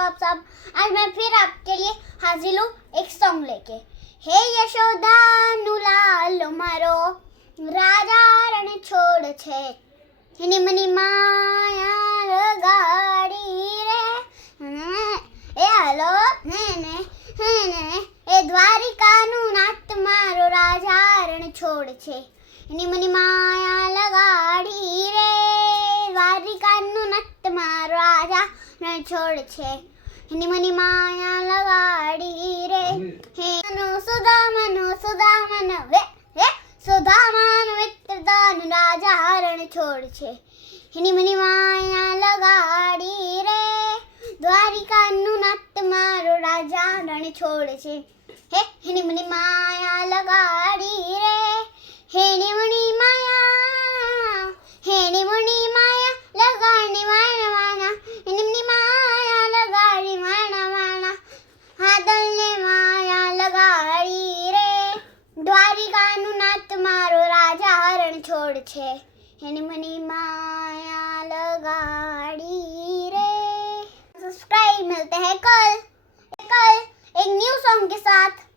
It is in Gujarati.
आप सब। आज मैं फिर आपके लिए हाजिर हूँ एक सॉन्ग लेके। हे यशोदा नु लाल मारो राजा रण छोड़ छे એની મની માયા લગાડી રે એ હાલો ને એ દ્વારિકાનું નાથ મારો રાજા રણ છોડ છે એની મની માયા લગાડી રે દ્વારિકાનું નાથ મારો રાજા રણ છોડ છે એની મની માયા લગાડી રે હે સુદામનો વે સુદામાનો મિત્રદાન રાજા રણ છોડ છે એની મની માયા લગાડી રે દ્વારિકાનું નાથ મારો રાજા રણ છોડ છે હે એની મની માયા લગાડી રે હેની મની માયા લગાડી વાણા એની મની માયા લગાડી વાણા હાદલને માયા લગાડી રે દ્વારિકાનું નાથ મારો રાજા રણ છોડ છે એની મની माया लगाड़ी रे। सब्सक्राइब, मिलते हैं कल एक न्यू सॉन्ग के साथ।